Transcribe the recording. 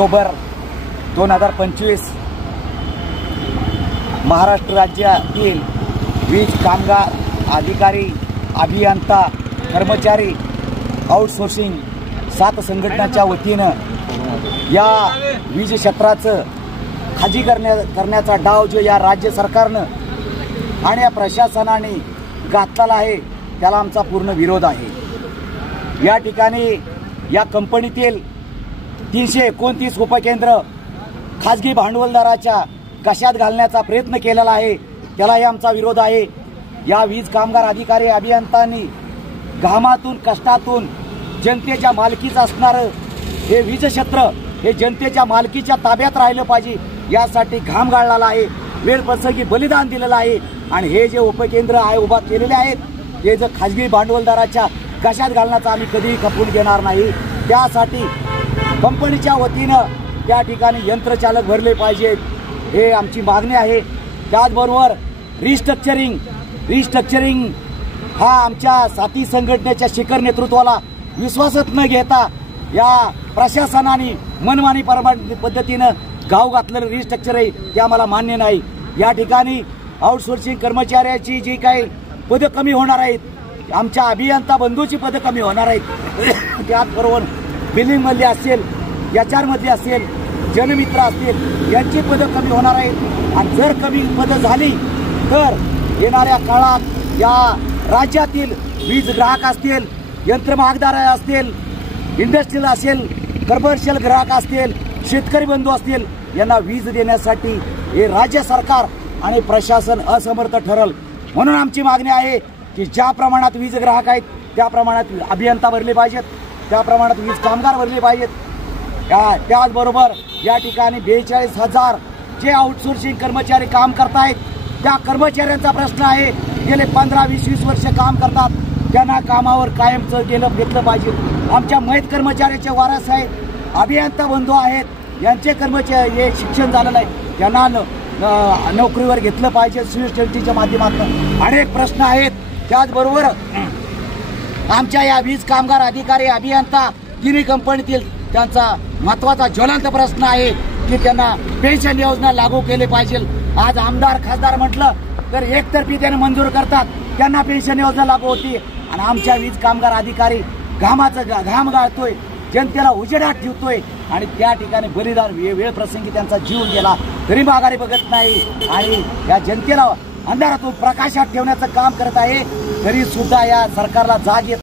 October 2025 Maharashtra राज्यातील वीज कामगार अधिकारी अभियंता कर्मचारी आउटसोर्सिंग 7 संघटनांच्या वतीनं या वीज क्षेत्राचं खाजी करण्याचा डाव जो या राज्य सरकारनं आणि या प्रशासनाने घातलेला आहे त्याला आमचा पूर्ण विरोध आहे। या ठिकाणी या कंपनीतील 329 उपकेंद्र खाजगी भांडवलदाराच्या कशात घालण्याचा प्रयत्न केलेला आहे, त्यालाही आमचा विरोध आहे। या वीज कामगार अधिकारी अभियंत्यांनी घामातून कष्टातून जनतेच्या मालकीचं असणारं हे वीज क्षेत्र हे जनतेच्या मालकीच्या ताब्यात राहिलं पाहिजे यासाठी घाम गाळलेला आहे, वेळ प्रसंगी बलिदान दिलेलं आहे। आणि हे जे उपकेंद्र आहे उभा केलेले आहेत हे जर खाजगी भांडवलदाराच्या कशात घालण्याचा आम्ही कधीही खपून घेणार नाही। त्यासाठी कंपनीच्या वतीनं त्या ठिकाणी यंत्रचालक भरले पाहिजेत हे आमची मागणी आहे। त्याचबरोबर रिस्ट्रक्चरिंग हा आमच्या साथी संघटनेच्या शिखर नेतृत्वाला विश्वासात न घेता या प्रशासनाने मनमानी पद्धतीनं गाव घातलेलं रिस्ट्रक्चर आहे ते आम्हाला मान्य नाही। या ठिकाणी आउटसोर्सिंग कर्मचाऱ्याची जी काही पदं कमी होणार आहेत, आमच्या अभियंता बंधूची पदं कमी होणार आहेत, त्याचबरोबर बिलिंगमधली असेल, HR मधली असेल, जनमित्र असतील यांची पदं कमी होणार आहेत। आणि जर कमी पदं झाली तर येणाऱ्या काळात या राज्यातील वीज ग्राहक असतील, यंत्रमागदार असतील, इंडस्ट्रियल असेल, कमर्शियल ग्राहक असतील, शेतकरी बंधू असतील यांना वीज देण्यासाठी हे राज्य सरकार आणि प्रशासन असमर्थ ठरल। म्हणून आमची मागणी आहे की ज्या प्रमाणात वीज ग्राहक आहेत त्या प्रमाणात अभियंता भरले पाहिजेत, त्या प्रमाणात वीज कामगार भरले पाहिजेत। त्याचबरोबर या ठिकाणी 42,000 जे आउटसोर्सिंग कर्मचारी काम करतायत त्या कर्मचाऱ्यांचा प्रश्न आहे, गेले 15-20 वर्ष काम करतात त्यांना कामावर कायमचं घेतलं पाहिजे। आमच्या मैत कर्मचाऱ्याचे वारस आहेत, अभियंता बंधू आहेत, यांचे कर्मचारी हे शिक्षण झालेलं आहे त्यांना नोकरीवर घेतलं पाहिजे सिव्हिल माध्यमातून। अनेक प्रश्न आहेत। त्याचबरोबर आमच्या या वीज कामगार अधिकारी अभियंता तिन्ही कंपनीतील त्यांचा महत्त्वाचा ज्वलंत प्रश्न आहे की त्यांना पेन्शन योजना लागू केली पाहिजे। आज आमदार खासदार म्हटलं तर एकतर्फी त्यांना मंजूर करतात, त्यांना पेन्शन योजना लागू होती आणि आमच्या वीज कामगार अधिकारी घाम गाळतोय, जनतेला उजेडात ठेवतोय आणि त्या ठिकाणी बलिदान वेळ प्रसंगी त्यांचा जीव गेला तरी माघारी बघत नाही आणि या जनतेला अंधारातून प्रकाशात ठेवण्याचं काम करत आहे, तरी सुद्धा या सरकारला जाग येत